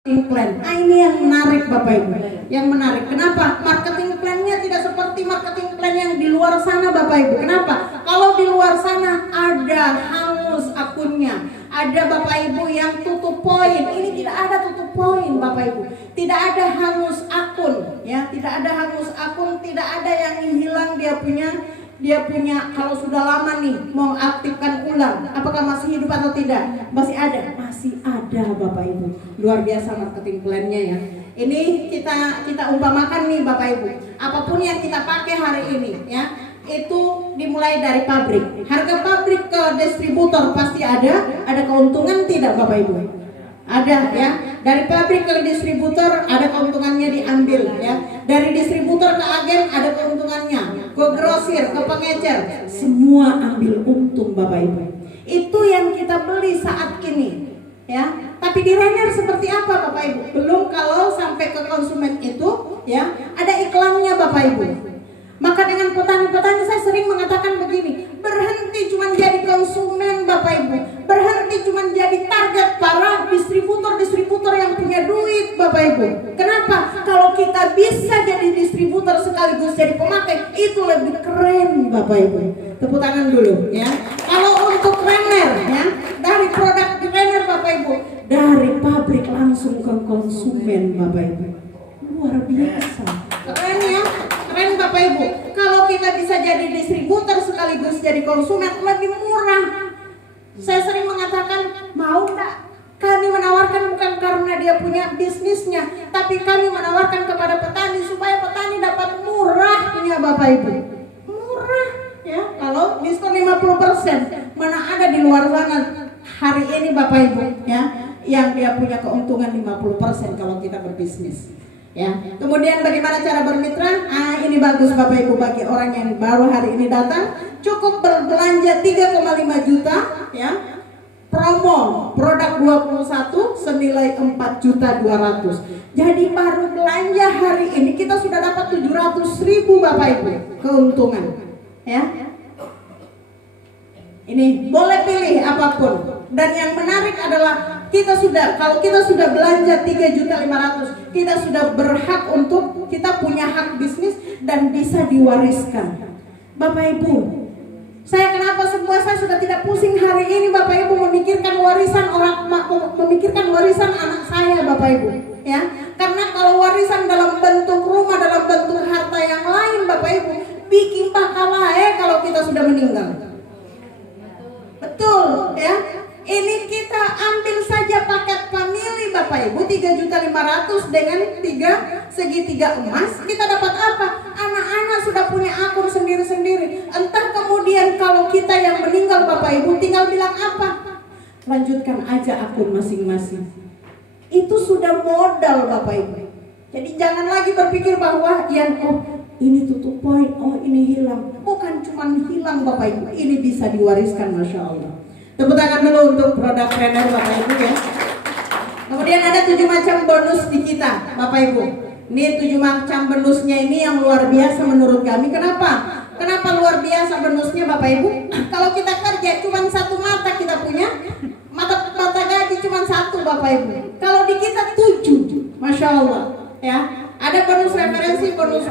plan. Ini yang menarik Bapak Ibu. Yang menarik. Kenapa? Marketing plan-nya tidak seperti marketing plan yang di luar sana Bapak Ibu. Kenapa? Kalau di luar sana ada hangus akunnya, ada Bapak Ibu yang tutup poin. Ini tidak ada tutup poin Bapak Ibu. Tidak ada hangus akun, ya. Tidak ada hangus akun, tidak ada yang hilang dia punya kalau sudah lama nih mau aktifkan ulang, apakah masih hidup atau tidak? Masih ada Bapak Ibu. Luar biasa marketing plan-nya ya. Ini kita umpamakan nih Bapak Ibu. Apapun yang kita pakai hari ini ya, itu dimulai dari pabrik. Harga pabrik ke distributor pasti ada keuntungan tidak Bapak Ibu? Ada ya. Dari pabrik ke distributor ada keuntungannya diambil ya. Dari distributor ke agen ada keuntungannya. Ke grosir, ke pengecer, semua ambil untung Bapak Ibu. Itu yang kita beli saat ini ya. Tapi di Renner seperti apa Bapak Ibu? Belum kalau sampai ke konsumen itu ya, ada iklannya Bapak Ibu. Maka dengan petani-petani saya sering mengatakan begini, berhenti cuma jadi konsumen Bapak Ibu, berhenti cuma jadi target para distributor yang punya duit Bapak Ibu. Kenapa? Kalau kita bisa jadi distributor sekaligus jadi pemakai, itu lebih keren Bapak Ibu. Tepuk tangan dulu ya. Kalau untuk Renner ya, dari produk di Renner Bapak Ibu, dari pabrik langsung ke konsumen Bapak Ibu. Luar biasa. Keren ya. Keren Bapak Ibu. Kalau kita bisa jadi distributor sekaligus jadi konsumen, lebih murah. Saya sering mengatakan, mau enggak? Kami menawarkan bukan karena dia punya bisnisnya, tapi kami menawarkan kepada petani supaya petani dapat murahnya Bapak Ibu. Murah ya. Kalau diskon 50%, mana ada di luar sana hari ini Bapak Ibu ya, yang dia punya keuntungan 50% kalau kita berbisnis. Ya, kemudian bagaimana cara bermitra? Ini bagus Bapak Ibu bagi orang yang baru hari ini datang, cukup berbelanja 3,5 juta ya. Promo produk 21 senilai 4.200.000. Jadi baru belanja hari ini kita sudah dapat 700.000 Bapak Ibu keuntungan. Ya. Ini boleh pilih apapun. Dan yang menarik adalah kalau kita sudah belanja 3.500.000, kita sudah berhak untuk kita punya hak bisnis dan bisa diwariskan. Bapak Ibu, saya sudah tidak pusing hari ini Bapak Ibu memikirkan warisan anak saya Bapak Ibu, ya. Karena kalau warisan dalam bentuk rumah, dalam bentuk harta yang lain Bapak Ibu, bikin bakalah kalau kita sudah meninggal. Betul, ya. Ini kita ambil saja paket family Bapak Ibu 3.500.000 dengan segitiga emas, kita dapat apa? Anak-anak sudah punya akun sendiri-sendiri. Entah kemudian kalau kita yang meninggal Bapak Ibu tinggal bilang apa? Lanjutkan aja akun masing-masing. Itu sudah modal Bapak Ibu. Jadi jangan lagi berpikir bahwa ini tutup poin, ini hilang. Bukan cuma hilang Bapak Ibu, ini bisa diwariskan Masya Allah. Tepuk tangan dulu untuk produk Renner Bapak Ibu ya. Kemudian ada 7 macam bonus di kita Bapak Ibu. Ini 7 macam bonusnya ini yang luar biasa menurut kami. Kenapa? Kenapa luar biasa bonusnya Bapak Ibu? Kalau kita kerja cuma satu mata kita punya, mata gaji cuma satu Bapak Ibu. Kalau di kita 7, Masya Allah ya. Ada bonus referensi, bonus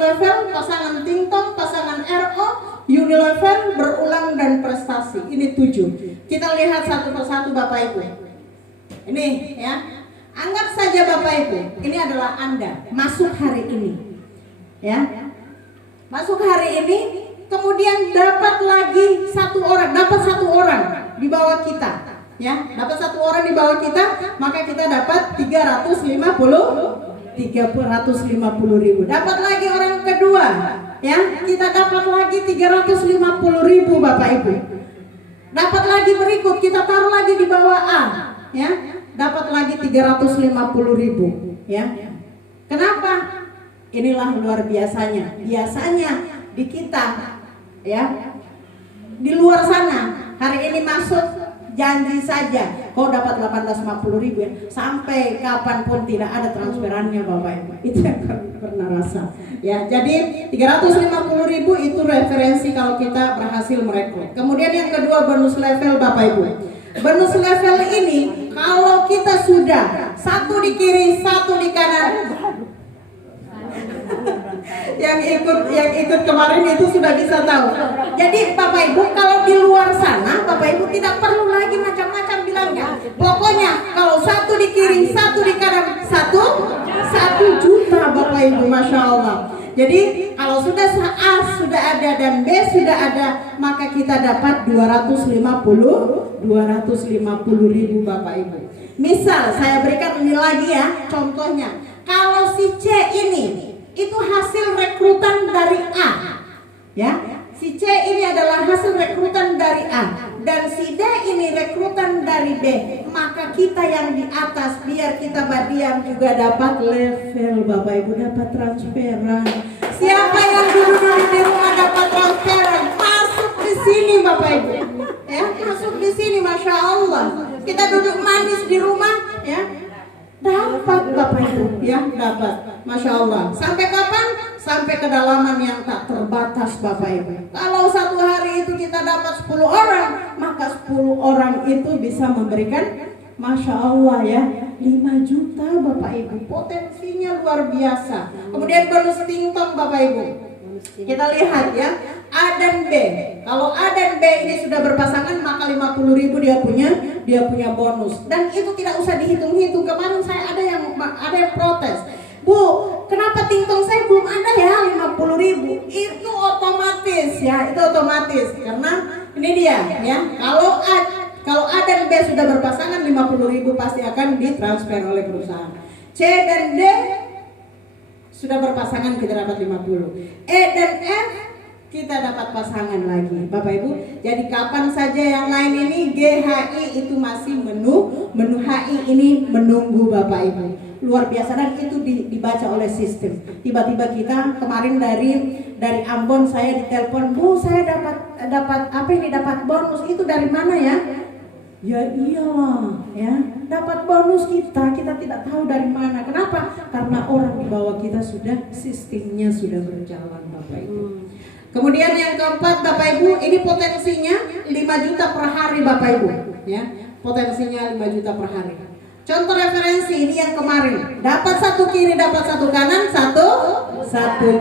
level, pasangan tingtong, pasangan RO, unilevel, berulang dan prestasi. Ini 7. Kita lihat satu persatu Bapak Ibu. Ini ya. Anggap saja Bapak Ibu, ini adalah Anda masuk hari ini. Ya. Masuk hari ini, kemudian dapat satu orang di bawah kita. Ya, dapat satu orang di bawah kita, maka kita dapat 350.000. Dapat lagi orang kedua, ya, kita dapat lagi 350.000 Bapak Ibu. Dapat lagi berikut, kita taruh lagi di bawah A, ya, dapat lagi 350.000, ya. Kenapa? Inilah luar biasanya. Biasanya di kita, ya, di luar sana hari ini masuk janji saja, kau dapat 850.000 ya, sampai kapanpun tidak ada transferannya Bapak Ibu. Itu yang pernah rasa. Ya, jadi 350.000 itu referensi kalau kita berhasil merekrut. Kemudian yang kedua bonus level Bapak Ibu. Bonus level ini kalau kita sudah satu di kiri, satu di kanan, yang ikut kemarin itu sudah bisa tahu. Jadi Bapak Ibu, kalau di luar sana Bapak Ibu tidak perlu lagi macam-macam bilangnya. Pokoknya kalau satu di kiri, satu di kanan, satu juta Bapak Ibu, Masya Allah. Jadi kalau sudah A sudah ada dan B sudah ada, maka kita dapat 250.000 Bapak Ibu. Misal saya berikan ini lagi ya, contohnya. Kalau si C ini itu hasil rekrutan dari A, ya. Si C ini adalah hasil rekrutan dari A dan si D ini rekrutan dari B, maka kita yang di atas biar kita badiam juga dapat level Bapak Ibu, dapat transferan. Siapa yang dulu di rumah dapat transferan, masuk di sini Bapak Ibu, ya, masuk di sini, Masya Allah. Kita duduk manis di rumah, ya, dapat Bapak Ibu, ya, dapat, Masya Allah. Sampai kapan? Sampai kedalaman yang tak terbatas Bapak Ibu. Kalau satu hari itu kita dapat 10 orang, maka 10 orang itu bisa memberikan, Masya Allah ya, 5 juta Bapak Ibu. Potensinya luar biasa. Kemudian bonus tingtong Bapak Ibu. Kita lihat ya, A dan B. Kalau A dan B ini sudah berpasangan, maka 50.000 dia punya bonus. Dan itu tidak usah dihitung-hitung. Kemarin saya ada yang protes, Bu, kenapa tingtong saya belum ada ya 50.000? Itu otomatis ya, itu otomatis. Karena ini dia ya, kalau A dan B sudah berpasangan, 50.000 pasti akan ditransfer oleh perusahaan. C dan D sudah berpasangan, kita dapat 50. E dan F kita dapat pasangan lagi Bapak Ibu. Jadi kapan saja yang lain ini, GHI itu masih menu HI ini menunggu Bapak Ibu. Luar biasa, dan itu dibaca oleh sistem. Tiba-tiba kita kemarin dari Ambon saya ditelepon, Bu, saya dapat apa ini, dapat bonus. Itu dari mana ya? Ya iyalah ya, dapat bonus kita tidak tahu dari mana. Kenapa? Karena orang di bawah kita sudah, sistemnya sudah berjalan Bapak Ibu. Kemudian yang keempat Bapak Ibu, ini potensinya 5 juta per hari Bapak Ibu ya. Potensinya 5 juta per hari. Contoh referensi ini yang kemarin, dapat satu kiri, dapat satu kanan, 1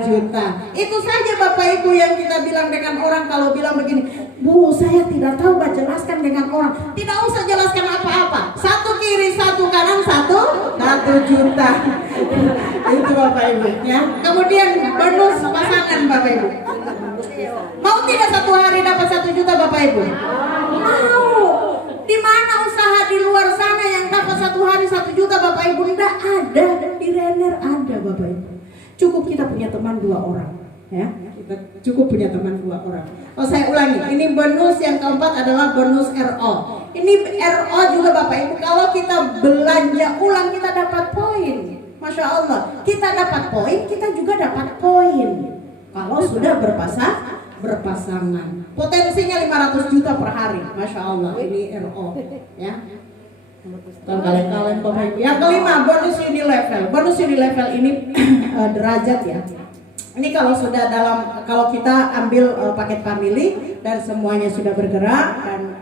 juta. Itu saja Bapak Ibu yang kita bilang dengan orang. Kalau bilang begini, Bu, saya tidak tahu, jelaskan dengan orang. Tidak usah jelaskan apa-apa. Satu kiri, satu kanan, 1 juta. Itu Bapak Ibu ya. Kemudian bonus pasangan Bapak Ibu. Mau tidak satu hari dapat 1 juta Bapak Ibu? Mau. Di mana usaha di luar sana yang dapat satu hari 1 juta Bapak Ibu? Tidak ada. Di Renner ada Bapak Ibu. Cukup kita punya teman 2 orang ya. Kita cukup punya teman 2 orang. Oh, saya ulangi. Ini bonus yang keempat adalah bonus RO. Ini RO juga Bapak Ibu. Kalau kita belanja ulang kita dapat poin. Masya Allah. Kita dapat poin, kita juga dapat poin. Kalau sudah berpasangan. Potensinya 500 juta per hari. Masya Allah, ini RO ya. Kalian Bapak Ibu. Yang kelima, bonus unilevel. Bonus unilevel ini derajat ya. Ini kalau kita ambil paket family dan semuanya sudah bergerak dan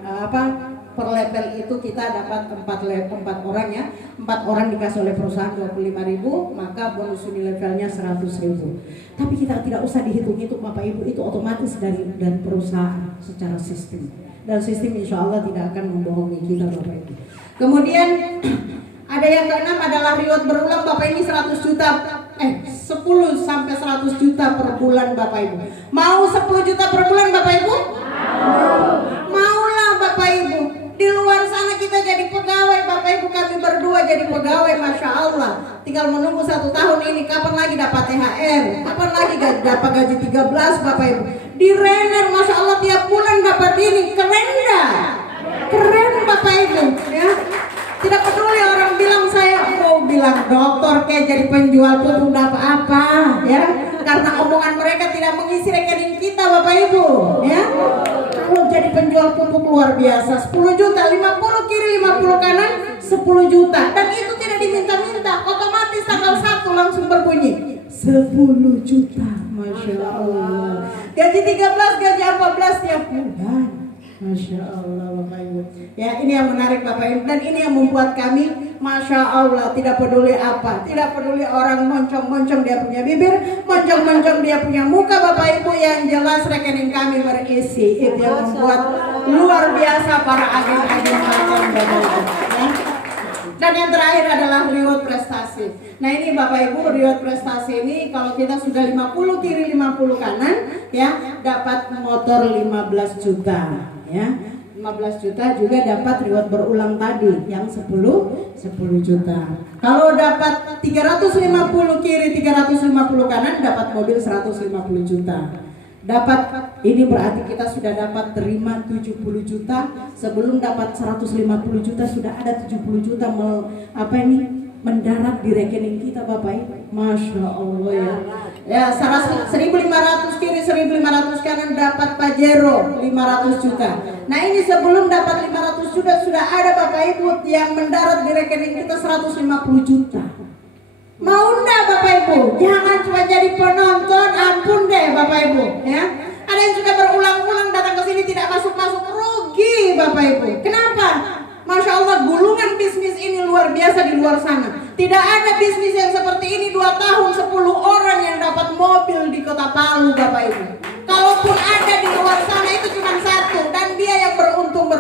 per level itu kita dapat 4 orang ya. 4 orang dikasih oleh perusahaan 25.000, maka bonus unilevelnya 100.000. Tapi kita tidak usah dihitung-hitung Bapak Ibu, itu otomatis dari perusahaan secara sistem. Dan sistem insya Allah tidak akan membohongi kita Bapak Ibu. Kemudian ada yang keenam adalah reward berulang Bapak. Ini 10 sampai 100 juta per bulan Bapak Ibu. Mau 10 juta per bulan Bapak Ibu? Maulah Bapak Ibu. Di luar sana kita jadi pegawai Bapak Ibu, kami berdua jadi pegawai, Masya Allah. Tinggal menunggu 1 tahun ini kapan lagi dapat THR, kapan lagi dapat gaji 13 Bapak Ibu. Di Renner Masya Allah tiap bulan dapat ini, keren dah. Keren Bapak Ibu ya. Tidak peduli orang bilang saya mau bilang dokter kayak jadi penjual pupuk dapat apa ya. Karena omongan mereka tidak mengisi rekening kita Bapak Ibu ya. Kalau jadi penjual pupuk luar biasa, 10 juta, 50 kiri 50 kanan 10 juta. Dan itu tidak diminta-minta, otomatis tanggal 1 langsung berbunyi 10 juta. Masya Allah. Gaji 13, gaji 14 tiap bulan. Masya Allah Bapak Ibu. Ya, ini yang menarik Bapak Ibu, dan ini yang membuat kami Masya Allah, tidak peduli apa, tidak peduli orang moncong-moncong dia punya bibir, moncong-moncong dia punya muka Bapak Ibu, yang jelas rekening kami berisi. Itu yang membuat luar biasa para agen-agen macam Bapak Ibu, ya. Dan yang terakhir adalah reward prestasi. Nah ini Bapak Ibu, reward prestasi ini kalau kita sudah 50 kiri 50 kanan, ya, dapat motor 15 juta. Ya, 15 juta juga dapat reward berulang tadi yang 10 juta. Kalau dapat 350 kiri 350 kanan dapat mobil 150 juta. Dapat, ini berarti kita sudah dapat terima 70 juta. Sebelum dapat 150 juta sudah ada 70 juta mendarat di rekening kita Bapak Ibu. Masya Allah ya. Ya, 1.500 kiri 1.500 kanan dapat Pajero 500 juta. Nah ini sebelum dapat 500 juta sudah ada Bapak Ibu yang mendarat di rekening kita 150 juta. Mau enggak Bapak Ibu? Jangan cuma jadi penonton, ampun deh Bapak Ibu, ya. Ada yang sudah berulang-ulang datang ke sini tidak masuk-masuk, rugi Bapak Ibu. Kenapa? Masya Allah, gulungan bisnis ini luar biasa di luar sana. Tidak ada bisnis yang seperti ini 2 tahun 10 orang yang dapat mobil di Kota Palu Bapak Ibu. Kalaupun ada di luar sana itu cuma satu, dan dia yang beruntung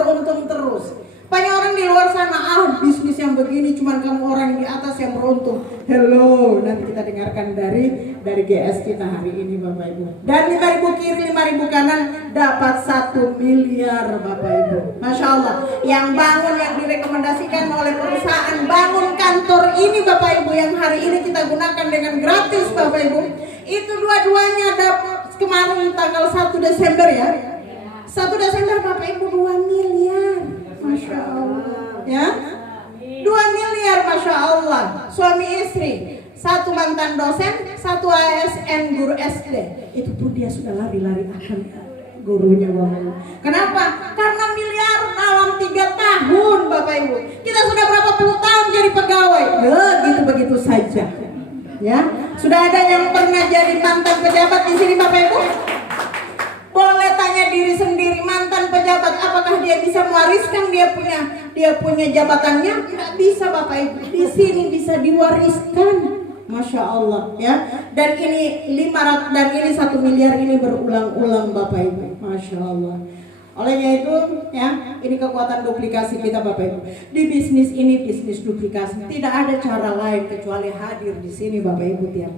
terus. Banyak orang di luar sana, bisnis yang begini cuma kamu orang di atas yang beruntung. Hello, nanti kita dengarkan dari GS kita hari ini Bapak Ibu. Dan 5.000 kiri 5.000 kanan dapat 1 miliar Bapak Ibu. Masya Allah, yang bangun, yang direkomendasikan oleh perusahaan bangun kantor ini Bapak Ibu, yang hari ini kita gunakan dengan gratis Bapak Ibu. Itu dua-duanya dapat kemarin tanggal 1 Desember ya. 1 Desember Bapak Ibu 2 miliar. Masya Allah, ya, 2 miliar Masya Allah. Suami istri, satu mantan dosen, satu ASN guru SD. Itu pun dia sudah lari-lari akan gurunya Bapak Ibu. Kenapa? Karena miliar dalam 3 tahun Bapak Ibu. Kita sudah berapa puluh tahun jadi pegawai, begitu saja. Ya, sudah ada yang pernah jadi mantan pejabat di sini Bapak Ibu? Boleh tanya diri sendiri, mantan pejabat apakah dia bisa mewariskan dia punya jabatannya? Tidak bisa Bapak Ibu. Di sini bisa diwariskan. Masya Allah ya. Dan ini 500 dan ini 1 miliar ini berulang-ulang Bapak Ibu. Masya Allah. Olehnya itu ya, ini kekuatan duplikasi kita Bapak Ibu. Di bisnis ini bisnis duplikasi. Tidak ada cara lain kecuali hadir di sini Bapak Ibu tiap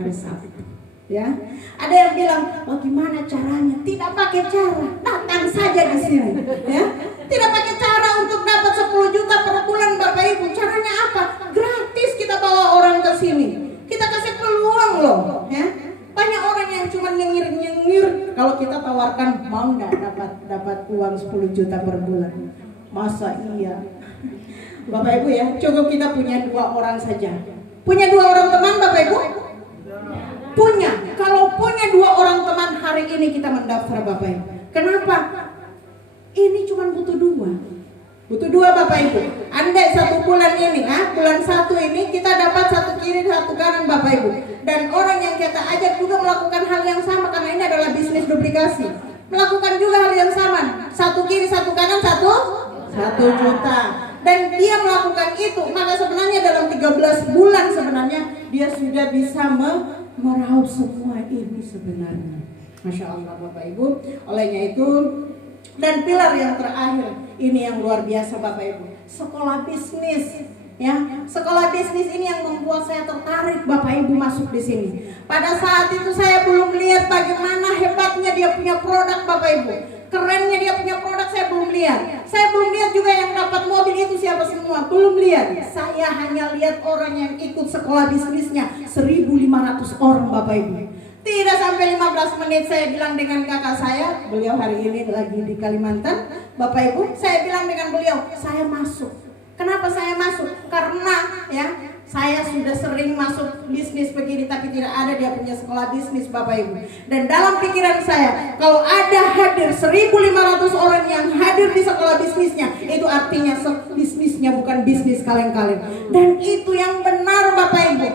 hari Sabtu. Ya, ada yang bilang, bagaimana caranya? Tidak pakai cara, datang saja di sini. Ya, tidak pakai cara untuk dapat 10 juta per bulan Bapak Ibu. Caranya apa? Gratis kita bawa orang ke sini. Kita kasih peluang loh. Ya, banyak orang yang cuma nyengir. Kalau kita tawarkan, mau nggak dapat uang 10 juta per bulan? Masa iya? Bapak Ibu ya, cukup kita punya 2 orang saja. Punya 2 orang teman Bapak Ibu? Punya. Kalau punya 2 orang teman hari ini kita mendaftar Bapak Ibu. Kenapa? Ini cuma butuh 2. Butuh 2 Bapak Ibu. Andai 1 bulan ini, bulan 1 ini kita dapat 1 kiri 1 kanan Bapak Ibu. Dan orang yang kita ajak juga melakukan hal yang sama, karena ini adalah bisnis duplikasi. Melakukan juga hal yang sama. 1 kiri 1 kanan 1 juta. Dan dia melakukan itu, maka sebenarnya dalam 13 bulan sebenarnya dia sudah bisa meraup semua ini sebenarnya. Masya Allah Bapak Ibu. Olehnya itu, dan pilar yang terakhir ini yang luar biasa Bapak Ibu, sekolah bisnis. Ya, sekolah bisnis ini yang membuat saya tertarik Bapak Ibu masuk di sini. Pada saat itu saya belum lihat bagaimana hebatnya dia punya produk Bapak Ibu. Kerennya dia punya produk saya belum lihat. Saya belum lihat juga yang dapat mobil itu siapa semua, belum lihat. Saya hanya lihat orang yang ikut sekolah bisnisnya 1.500 orang Bapak Ibu. Tidak sampai 15 menit saya bilang dengan kakak saya, beliau hari ini lagi di Kalimantan, Bapak Ibu, saya bilang dengan beliau, saya masuk. Kenapa saya masuk? Karena ya, saya sudah sering masuk bisnis begini tapi tidak ada dia punya sekolah bisnis Bapak Ibu. Dan dalam pikiran saya, kalau ada hadir 1.500 orang yang hadir di sekolah bisnisnya, itu artinya bisnisnya bukan bisnis kaleng-kaleng. Dan itu yang benar Bapak Ibu.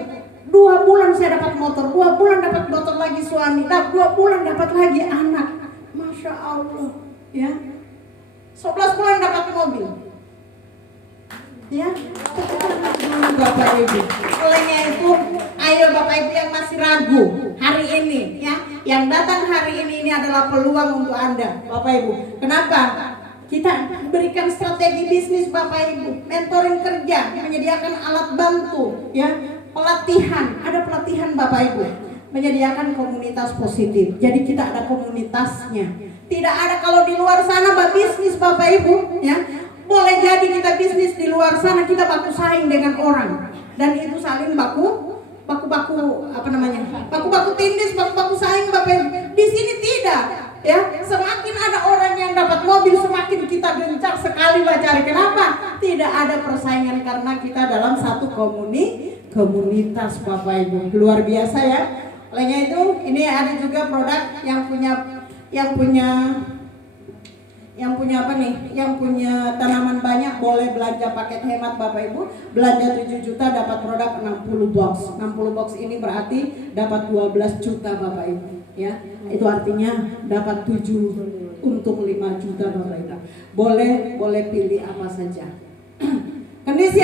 2 bulan saya dapat motor, 2 bulan dapat motor lagi suami, 2 bulan dapat lagi anak. Masya Allah ya. 11 bulan dapat mobil. Ya, Bapak Ibu. Olehnya itu, ayo Bapak Ibu yang masih ragu hari ini, ya, yang datang hari ini adalah peluang untuk Anda, Bapak Ibu. Kenapa? Kita berikan strategi bisnis Bapak Ibu, mentoring kerja, menyediakan alat bantu, ya, pelatihan, ada pelatihan Bapak Ibu, menyediakan komunitas positif. Jadi kita ada komunitasnya. Tidak ada kalau di luar sana bisnis Bapak Ibu, ya. Boleh jadi kita bisnis di luar sana, kita baku saing dengan orang, dan itu saling baku tindis, baku saing Bapak Ibu. Di sini tidak, ya. Semakin ada orang yang dapat mobil, semakin kita gencar sekali mencari. Kenapa? Tidak ada persaingan karena kita dalam satu komunitas Bapak Ibu. Luar biasa ya. Olehnya itu, ini ada juga produk yang punya apa nih? Yang punya tanaman banyak, boleh belanja paket hemat Bapak Ibu. Belanja 7 juta dapat produk 60 box. 60 box ini berarti dapat 12 juta Bapak Ibu, ya. Itu artinya dapat 7 untung 5 juta Bapak Ibu. Boleh pilih apa saja. Kondisi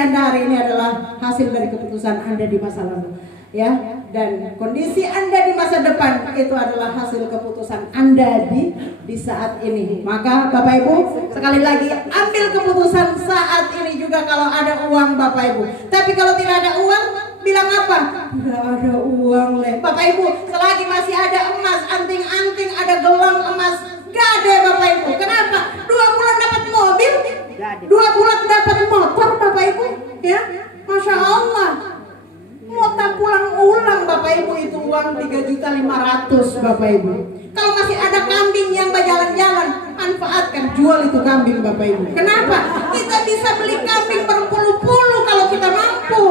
Anda hari ini adalah hasil dari keputusan Anda di masa lalu, ya. Dan kondisi Anda di masa depan itu adalah hasil keputusan Anda di saat ini. Maka Bapak Ibu, sekali lagi ambil keputusan saat ini juga kalau ada uang Bapak Ibu. Tapi kalau tidak ada uang, bilang apa? Tidak ada uang Bapak Ibu, selagi masih ada emas, anting-anting, ada gelang emas, gade Bapak Ibu. Kenapa? 2 bulan dapat mobil, 2 bulan dapat motor Bapak Ibu, ya. Masya Allah. Mau tak pulang ulang Bapak Ibu, itu uang 3.500.000 Bapak Ibu. Kalau masih ada kambing yang berjalan-jalan, manfaatkan, jual itu kambing Bapak Ibu. Kenapa? Kita bisa beli kambing berpuluh-puluh kalau kita mampu.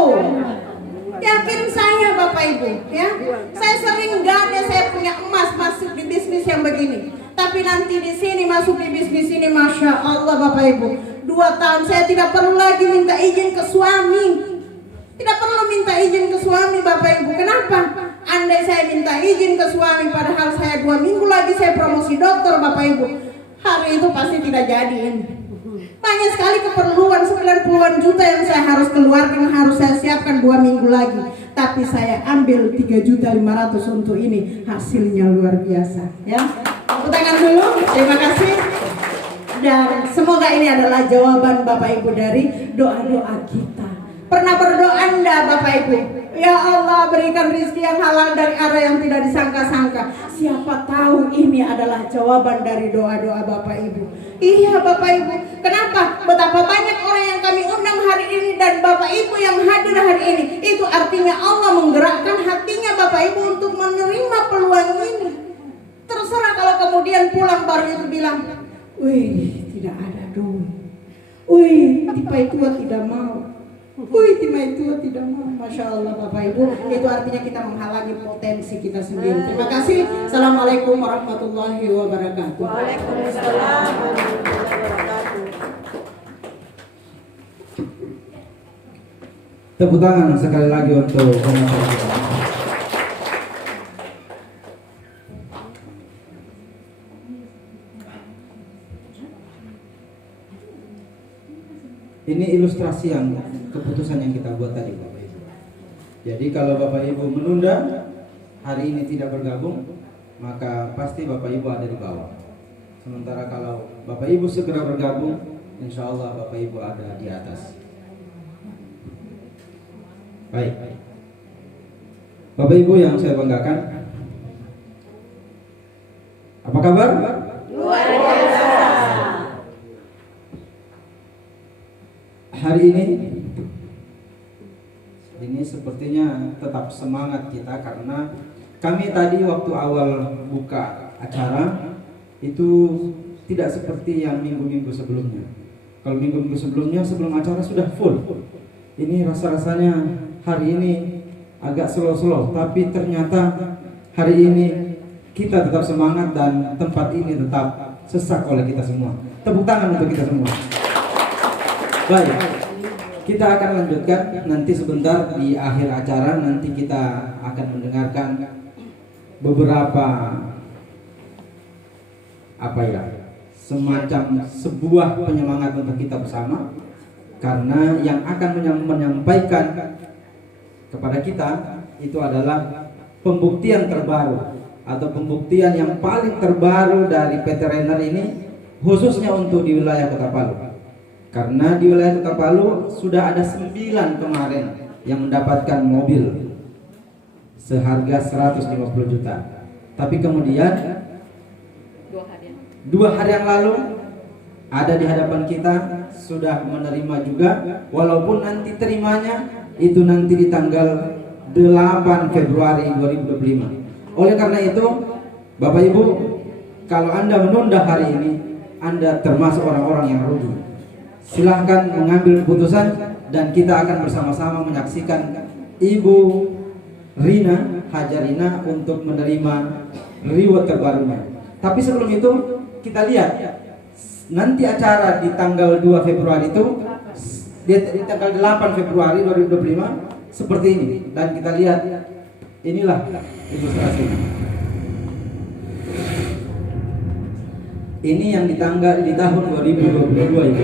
Yakin saya Bapak Ibu, ya. Saya sering gade, saya punya emas masuk di bisnis yang begini. Tapi nanti di sini masuk di bisnis ini, Masya Allah Bapak Ibu, 2 tahun saya tidak perlu lagi minta izin ke suami. Tidak perlu minta izin ke suami Bapak Ibu. Kenapa? Andai saya minta izin ke suami padahal saya 2 minggu lagi saya promosi dokter Bapak Ibu, hari itu pasti tidak jadi ini. Banyak sekali keperluan, 90-an juta yang saya harus keluarkan, harus saya siapkan 2 minggu lagi. Tapi saya ambil 3.500.000 untuk ini. Hasilnya luar biasa, ya. Tepuk tangan dulu. Terima kasih. Dan semoga ini adalah jawaban Bapak Ibu dari doa-doa kita. Pernah berdoa Anda Bapak Ibu, ya Allah berikan rezeki yang halal dari arah yang tidak disangka-sangka. Siapa tahu ini adalah jawaban dari doa-doa Bapak Ibu. Iya Bapak Ibu, kenapa? Betapa banyak orang yang kami undang hari ini dan Bapak Ibu yang hadir hari ini, itu artinya Allah menggerakkan hatinya Bapak Ibu untuk menerima peluang ini. Terserah kalau kemudian pulang baru itu bilang, wih tidak ada duit, wih tipe itu tidak mau, wih tipe itu tidak mau. Masya Allah Bapak Ibu, itu artinya kita menghalangi potensi kita sendiri. Terima kasih. Assalamualaikum warahmatullahi wabarakatuh. Waalaikumsalam warahmatullahi wabarakatuh. Tepuk tangan sekali lagi untuk penonton kita. Ini ilustrasi yang keputusan yang kita buat tadi Bapak Ibu. Jadi kalau Bapak Ibu menunda, hari ini tidak bergabung, maka pasti Bapak Ibu ada di bawah. Sementara kalau Bapak Ibu segera bergabung, insya Allah Bapak Ibu ada di atas. Baik, Bapak Ibu yang saya banggakan, apa kabar? Luar biasa. Hari ini sepertinya tetap semangat kita karena kami tadi waktu awal buka acara itu tidak seperti yang minggu-minggu sebelumnya. Kalau minggu-minggu sebelumnya sebelum acara sudah full. Ini rasa-rasanya hari ini agak slow-slow, tapi ternyata hari ini kita tetap semangat dan tempat ini tetap sesak oleh kita semua. Tepuk tangan untuk kita semua. Baik, kita akan lanjutkan nanti sebentar di akhir acara. Nanti kita akan mendengarkan beberapa semacam sebuah penyemangat untuk kita bersama, karena yang akan menyampaikan kepada kita itu adalah pembuktian terbaru atau pembuktian yang paling terbaru dari PT Rainer ini, khususnya untuk di wilayah Kota Palu. Karena di wilayah Kota Palu sudah ada 9 kemarin yang mendapatkan mobil seharga 150 juta. Tapi kemudian 2 hari yang lalu ada di hadapan kita sudah menerima juga, walaupun nanti terimanya itu nanti di tanggal 8 Februari 2025. Oleh karena itu, Bapak Ibu, kalau Anda menunda hari ini, Anda termasuk orang-orang yang rugi. Silahkan mengambil keputusan dan kita akan bersama-sama menyaksikan Ibu Rina Hajarina untuk menerima reward terbarunya. Tapi sebelum itu kita lihat nanti acara di tanggal 2 Februari itu, di tanggal 8 Februari 2025 seperti ini, dan kita lihat inilah ilustrasinya. Ini yang di tahun 2022 ini.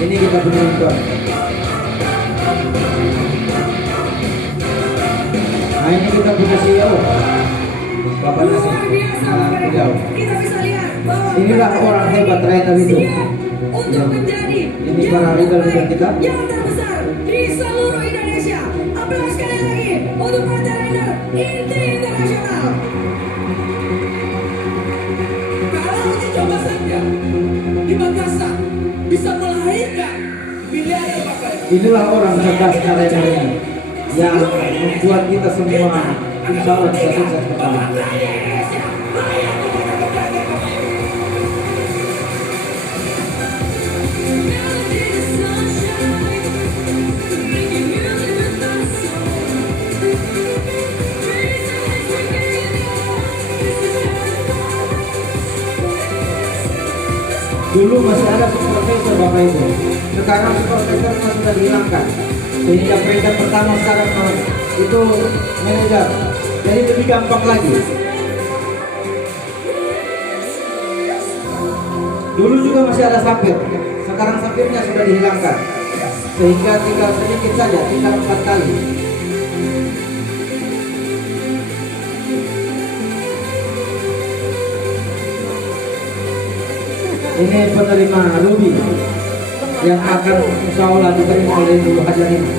Ini kita punya Tuhan. Nah, ini kita punya CEO Bapak Nasir. Beliau. Inilah orang hebat trainer itu. Untuk menjadi Ini para leader kita. yang terbesar di seluruh Indonesia. Aplaus sekali lagi untuk PT Rainer Inti Internasional. Kalau uji coba saja di Makassar bisa melahirkan miliaran Bapak. Inilah orang cerdas trainer ini yang membuat kita semua insya Allah bisa sukses bersama. Dulu masih ada supervisor Bapak Ibu, sekarang supervisornya sudah dihilangkan, sehingga peringkat pertama sekarang itu manajer, jadi lebih gampang lagi. Dulu juga masih ada sapir, sekarang sapirnya sudah dihilangkan, sehingga tinggal sedikit saja, tinggal 4 kali. Ini penerima Ruby yang akan insya Allah diterima oleh Ibu Hajarina.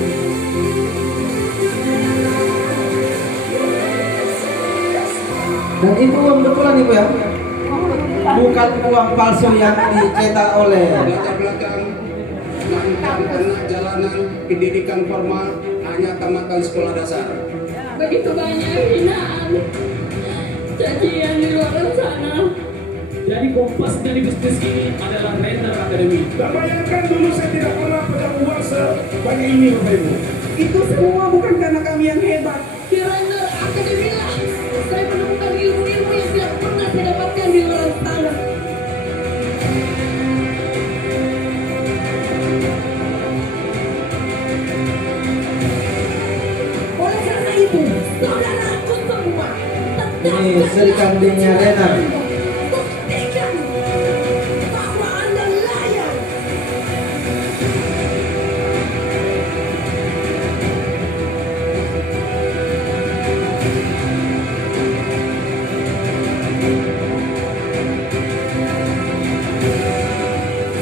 Dan itu uang betulan Ibu ya, bukan uang palsu yang dicetak oleh. Latar belakang mantan anak jalanan pendidikan formal hanya tamatan sekolah dasar. Begitu banyak hinaan, cacian di luar sana. Jadi kompas dari bisnis ini adalah Rainer Academy. Tak bayangkan dulu saya tidak pernah pegang uang sebanyak ini Bapak Ibu. Itu semua bukan karena kami yang hebat. Di Rainer Academy lah saya menemukan ilmu-ilmu yang tidak pernah saya dapatkan di luar sana. Oleh karena itu, saudaraku semua, Ini Sri Kambingnya Rainer. buktikan bahwa Anda layak.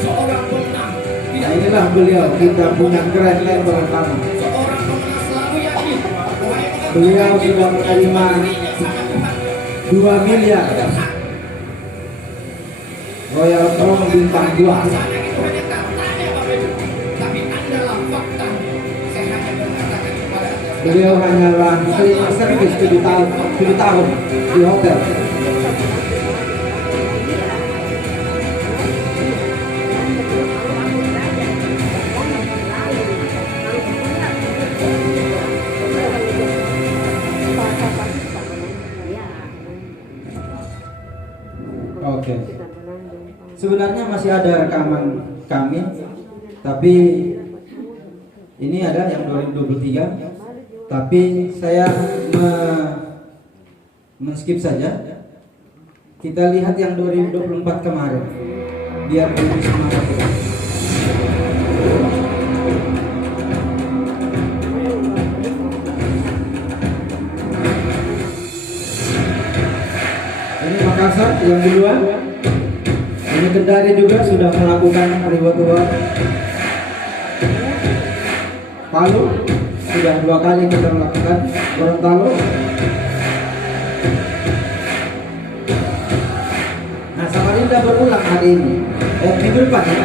Seorang pemenang Nah, inilah beliau, kita punya Grand Land pertama. seorang pemenang selalu yakin bahwa yang Beliau sudah menerima 2 miliar Royal Crown bintang 2. sana itu hanya katanya Bapak Ibu, tapi Andalah fakta. Saya hanya mengatakan kepada Anda. Beliau hanyalah cleaning service 7 tahun di hotel. Oke. Sebenarnya masih ada rekaman kami, tapi ini ada yang 2023, tapi saya men-skip saja. Kita lihat yang 2024 kemarin, biar lebih semangat kita. Ini Makassar yang duluan. Ini Kendari juga sudah melakukan reward. Palu sudah 2 kali kita melakukan. Gorontalo. Nah, Samarinda berulang hari ini. Minggu depan ya.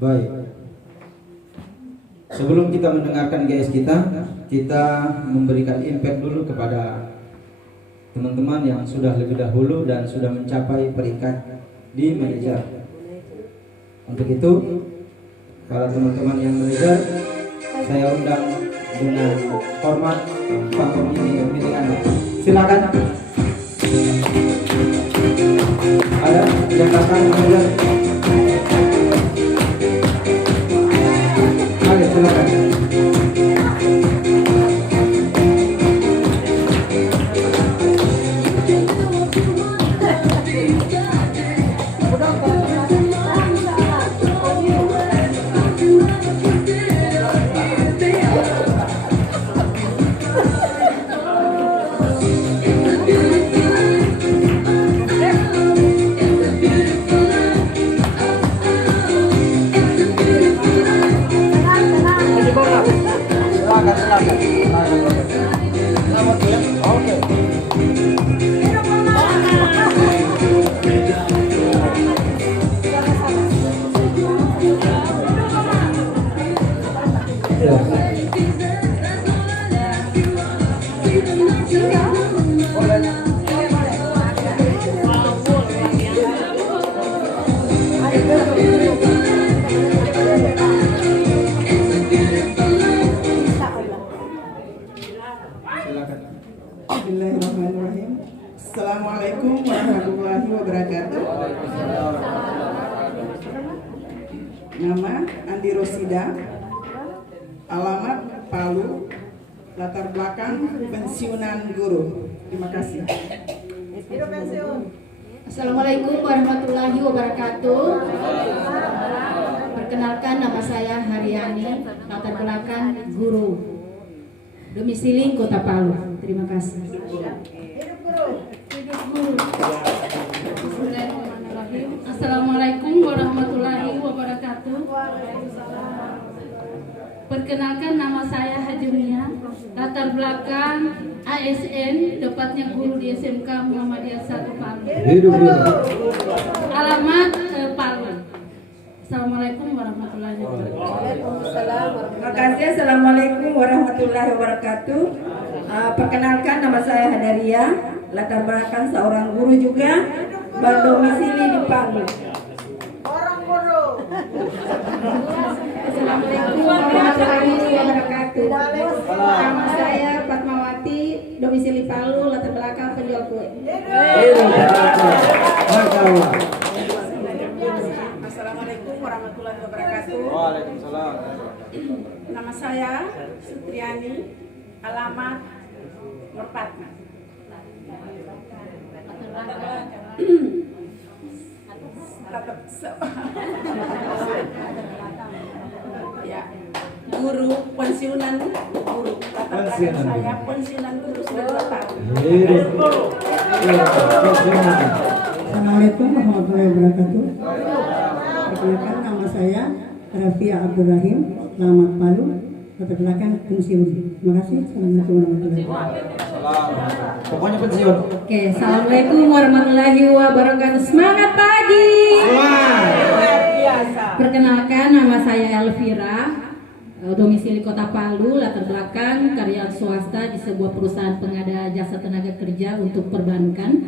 Baik. Sebelum kita mendengarkan GS kita memberikan impact dulu kepada teman-teman yang sudah lebih dahulu dan sudah mencapai peringkat di manajer. Untuk itu, para teman-teman yang manajer, saya undang dengan hormat panggung ini milik Anda. Silakan. Ada yang datang manajer. Oke, silakan. Bismillahirrahmanirrahim. Assalamualaikum warahmatullahi wabarakatuh. Nama Andi Rosida, alamat Palu, latar belakang pensiunan guru. Terima kasih. Assalamualaikum warahmatullahi wabarakatuh. Perkenalkan, nama saya Haryani, latar belakang guru, domisili Kota Palu. Terima kasih. Assalamualaikum warahmatullahi wabarakatuh. Perkenalkan, nama saya Hajunia, latar belakang ASN, tepatnya guru di SMK Muhammadiyah 1 Palu. Alamat Palu. Assalamualaikum warahmatullahi wabarakatuh. Terima kasih. Assalamualaikum warahmatullahi wabarakatuh. Perkenalkan, nama saya Hadaria, latar belakang seorang guru juga, berdomisili di Palu. Assalamualaikum warahmatullahi wabarakatuh. Nama saya Fatmawati, domisili Palu, latar belakang penjual kue. Assalamualaikum warahmatullahi wabarakatuh. Waalaikumsalam. Nama saya Sutriani, alamat Merpati. Ya, guru pensiunan guru. Latar belakang saya pensiunan guru sudah 2 tahun. Assalamualaikum warahmatullahi wabarakatuh. Perkenalkan, nama saya Rafia Abdurrahim, alamat Palu, latar belakang pensiun. Terima kasih. Assalamualaikum warahmatullahi wabarakatuh. Pokoknya pensiun. Oke, assalamualaikum warahmatullahi wabarakatuh. Semangat pagi. Perkenalkan, nama saya Elvira, domisili Kota Palu, latar belakang karyawan swasta di sebuah perusahaan pengada jasa tenaga kerja untuk perbankan.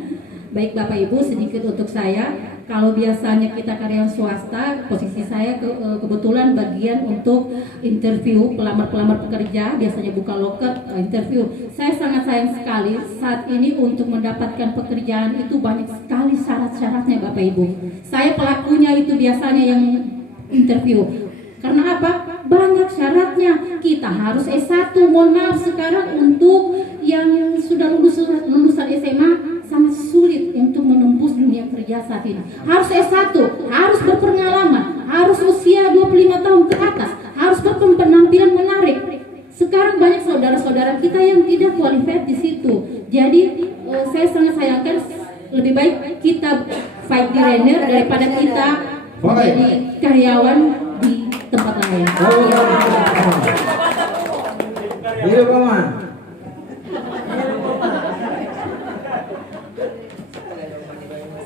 Baik Bapak Ibu, sedikit untuk saya. Kalau biasanya kita karyawan swasta, posisi saya kebetulan bagian untuk interview pelamar-pelamar pekerja, biasanya buka loket, interview. Saya sangat sayang sekali saat ini untuk mendapatkan pekerjaan itu banyak sekali syarat-syaratnya Bapak Ibu. Saya pelakunya itu biasanya yang interview. Karena apa? Banyak syaratnya. Kita harus S1. Mohon maaf sekarang untuk yang sudah lulusan SMA sangat sulit untuk menembus dunia kerja saat ini. Harus S1, harus berpengalaman, harus usia 25 tahun ke atas, harus berpenampilan menarik. Sekarang banyak saudara-saudara kita yang tidak qualified di situ. Jadi saya sangat sayangkan, lebih baik kita fight di Rainer daripada kita menjadi karyawan di tempat lain. Hidup aman.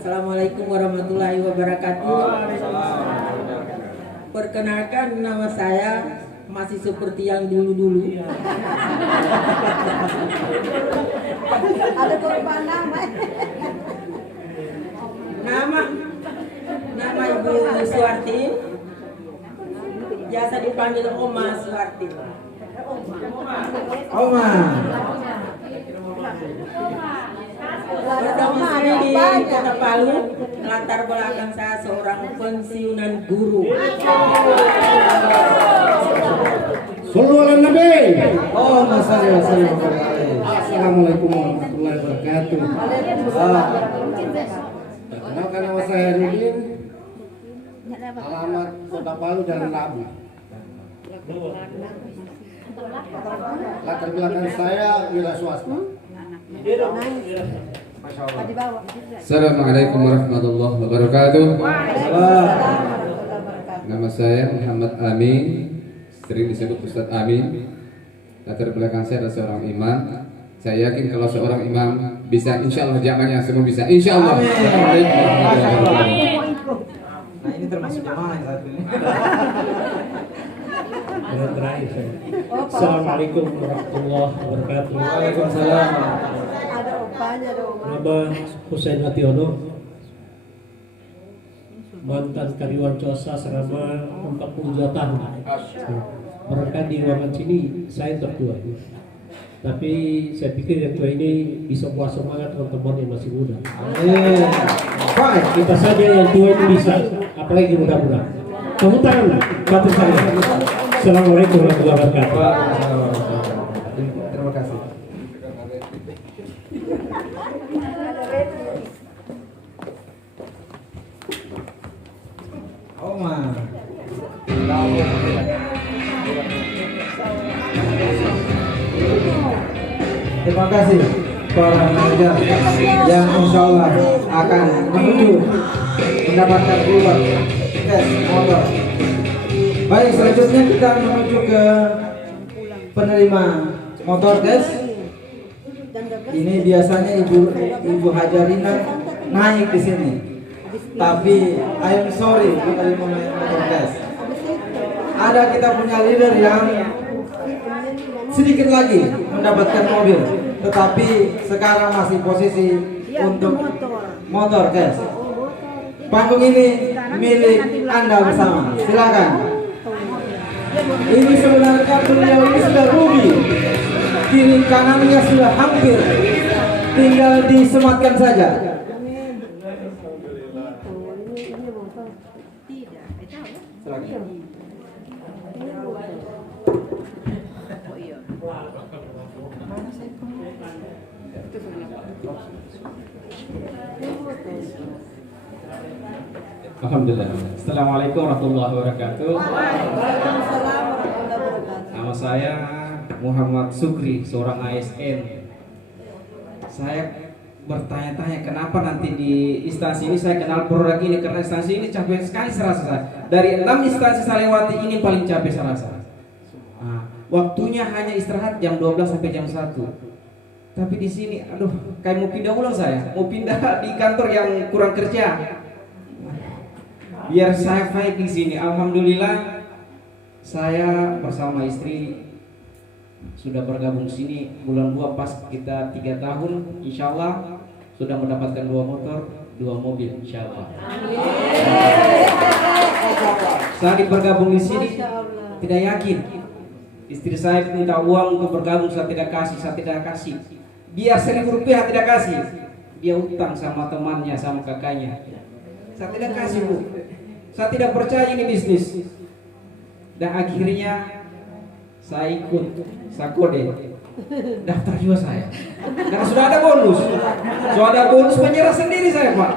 Assalamualaikum warahmatullahi wabarakatuh. Perkenalkan, nama saya masih seperti yang dulu-dulu. Ada perubahan nama. Nama Ibu Suwarti, biasa dipanggil Oma Suwarti. Oma. Berdomisili di Kota Palu. Latar belakang saya seorang pensiunan guru. Sallu ala Nabi. Oh, masalah. Assalamualaikum warahmatullahi wabarakatuh. Perkenalkan, nama saya Rudin. Alamat Kota Palu dan Labu. Latar belakang saya wilayah swasta. Assalamualaikum warahmatullahi wabarakatuh. Nama saya Muhammad Amin, sering disebut Ustadz Amin. Latar belakang saya adalah seorang imam. Saya yakin kalau seorang imam bisa, insya Allah jamaahnya semua bisa, insya Allah. Assalamualaikum warahmatullahi wabarakatuh. Nah, ini termasuk jamaah yang satu ini. Terakhir saya. Assalamualaikum warahmatullahi wabarakatuh. Waalaikumsalam. Nama Husain Hationo, mantan karyawan swasta selama 42 tahun. Mereka di ruangan sini saya tertua. Tapi saya pikir yang tua ini bisa buat semangat teman-teman yang masih muda. Kita saja yang tua ini bisa, apalagi muda-muda. Tepuk tangan, bantu saya. Assalamualaikum warahmatullahi wabarakatuh. Terima kasih. Oma. Terima kasih para manajer yang insya Allah akan menuju mendapatkan peluang tes motor. Baik, selanjutnya kita menuju ke penerima motor, guys. Ini biasanya Ibu Hajarina naik di sini. Tapi I am sorry penerima motor, guys. Ada kita punya leader yang sedikit lagi mendapatkan mobil, tetapi sekarang masih posisi untuk motor, guys. Panggung ini milik Anda bersama. Silakan. Ini sebenarnya beliau ini sudah rugi, kiri kanannya sudah hampir, tinggal disematkan saja. Silakan. Alhamdulillah. Assalamualaikum warahmatullahi wabarakatuh. Nama saya Muhammad Sukri, seorang ASN. Saya bertanya-tanya kenapa nanti di instansi ini saya kenal produk ini, karena instansi ini capek sekali saya rasa. Dari 6 instansi saya lewati, ini paling capek saya rasa. Waktunya hanya istirahat jam 12 sampai jam 1. Tapi di sini, aduh, kayak mau pindah ulang saya, mau pindah di kantor yang kurang kerja. Biar saya fight di sini. Alhamdulillah, saya bersama istri sudah bergabung sini bulan 2 pas kita 3 tahun. Insya Allah sudah mendapatkan 2 motor, 2 mobil, insyaallah. Saat bergabung di sini tidak yakin. Istri saya minta uang untuk bergabung, saya tidak kasih. Biar 1.000 rupiah tidak kasih. Dia utang sama temannya, sama kakaknya. Saya tidak kasih, Bu. Saya tidak percaya ini bisnis. Dan akhirnya saya ikut, saya kode daftar juga saya. Dan sudah ada bonus. Menyerah sendiri saya, Pak.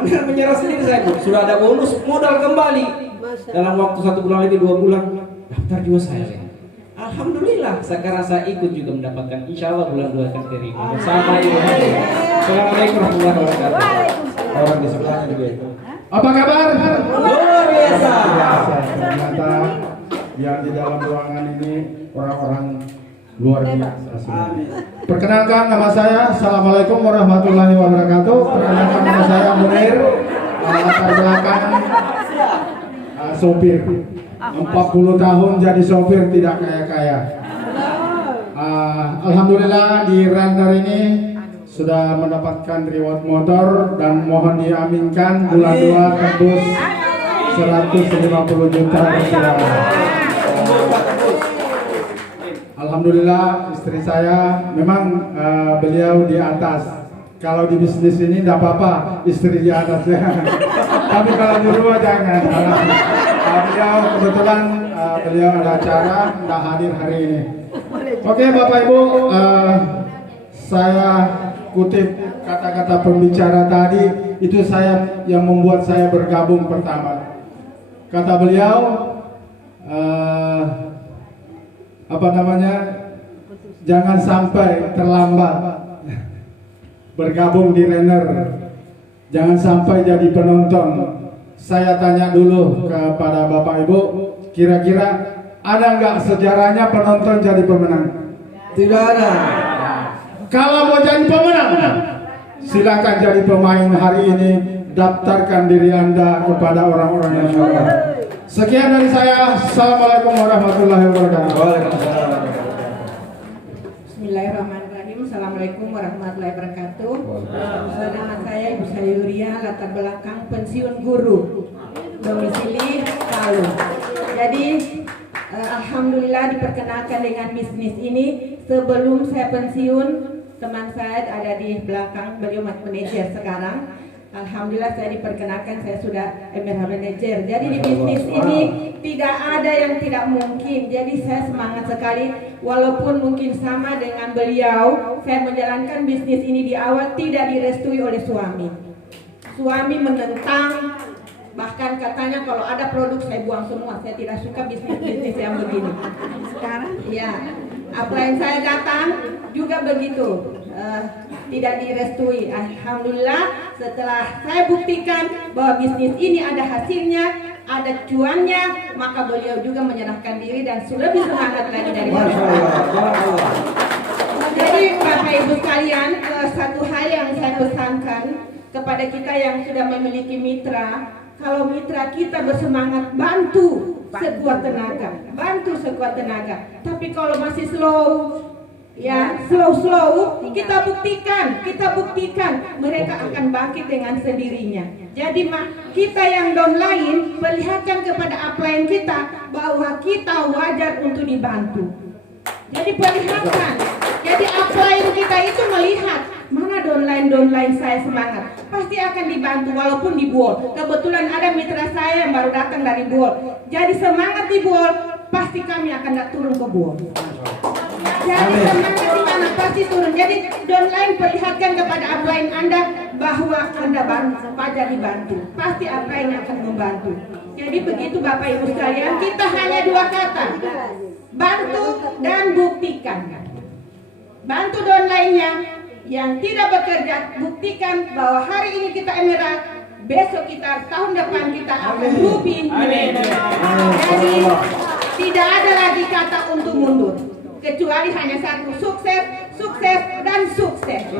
Menyerah sendiri saya, Bu. Sudah ada bonus, modal kembali. Dalam waktu 1 bulan lebih 2 bulan, daftar juga saya. Alhamdulillah, sekarang saya ikut juga mendapatkan, insya Allah bulan 2 akan terima. Bersama Ibu Hadi. Assalamualaikum warahmatullahi wabarakatuh. Orang di sebelahnya juga itu. Apa kabar? Luar biasa. Ternyata yang di dalam ruangan ini orang-orang luar biasa. Perkenalkan nama saya, Assalamualaikum warahmatullahi wabarakatuh. Perkenalkan nama saya Munir, latar belakang sopir. 40 tahun jadi sopir tidak kaya-kaya. Alhamdulillah di Renter ini sudah mendapatkan reward motor dan mohon diaminkan bulan 2 tembus 150 juta rupiah. Alhamdulillah istri saya memang beliau di atas. Kalau di bisnis ini tidak apa-apa istri di atas ya. Tapi kalau di rumah jangan. Beliau kebetulan beliau ada acara tidak hadir hari ini. Oke Bapak Ibu, saya kutip kata-kata pembicara tadi, itu saya yang membuat saya bergabung pertama. Kata beliau, jangan sampai terlambat bergabung di Renner, jangan sampai jadi penonton. Saya tanya dulu kepada Bapak Ibu, kira-kira ada nggak sejarahnya penonton jadi pemenang? Tidak ada. Kalau mau jadi pemenang, silakan jadi pemain hari ini. Daftarkan diri Anda kepada orang-orang yang hebat. Sekian dari saya. Assalamualaikum warahmatullahi wabarakatuh. Bismillahirrahmanirrahim. Assalamualaikum warahmatullahi wabarakatuh. Nama saya Ibu Sayuria, latar belakang pensiun guru, domisili Palu. Jadi alhamdulillah diperkenalkan dengan bisnis ini. Sebelum saya pensiun, teman saya ada di belakang, beliau manajer sekarang. Alhamdulillah saya diperkenalkan, saya sudah MRH manajer. Jadi di bisnis ini tidak ada yang tidak mungkin. Jadi saya semangat sekali, walaupun mungkin sama dengan beliau, saya menjalankan bisnis ini di awal tidak direstui oleh suami. Suami menentang, bahkan katanya kalau ada produk saya buang semua. Saya tidak suka bisnis-bisnis yang begini. Sekarang ya, upline saya datang juga begitu. Tidak direstui. Alhamdulillah setelah saya buktikan bahwa bisnis ini ada hasilnya, ada cuannya, maka beliau juga menyerahkan diri dan lebih semangat lagi dari saya. Jadi Bapak Ibu sekalian, satu hal yang saya pesankan kepada kita yang sudah memiliki mitra, kalau mitra kita bersemangat, bantu sekuat tenaga, tapi kalau masih slow, ya slow, kita buktikan mereka akan bangkit dengan sendirinya. Jadi kita yang downline perlihatkan kepada upline kita bahwa kita wajar untuk dibantu. Jadi perlihatkan. Jadi upline kita itu melihat mana downline saya semangat, pasti akan dibantu walaupun di Buol. Kebetulan ada mitra saya yang baru datang dari Buol. Jadi semangat di Buol, pasti kami akan turun ke Buol. Jadi semangat di mana pasti turun. Jadi downline perlihatkan kepada upline Anda bahwa Anda wajar dibantu. Pasti upline akan membantu. Jadi begitu Bapak Ibu sekalian, kita hanya 2 kata. Bantu dan buktikan. Bantu downline-nya yang tidak bekerja, buktikan bahwa hari ini kita emerald, besok kita, tahun depan kita akan ruby. Jadi tidak ada lagi kata untuk mundur, kecuali hanya satu, sukses dan sukses.